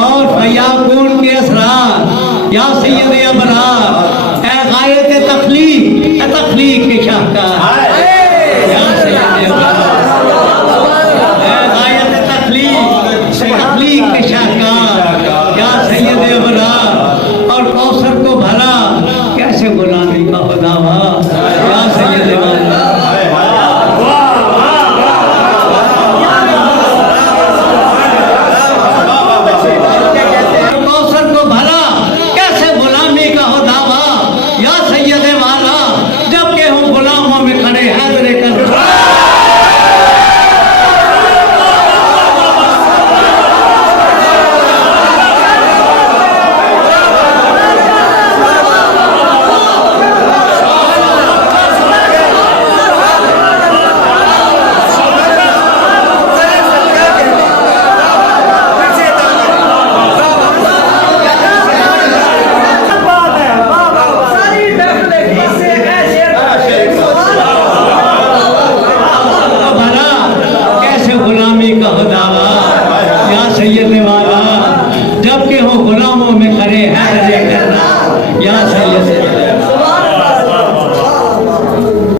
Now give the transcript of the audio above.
और फयाकून के असरार या सैयद अबरार ए गायत तखलीक के शाहकार या सैयद अबरार ए गायत तखलीक के शाहकार या सैयद अबरार और कौसर को भरा कैसे गुलामी का खुदावा या सैयद अबरार जबकि हो गुलामों में खड़े हैं या सैयद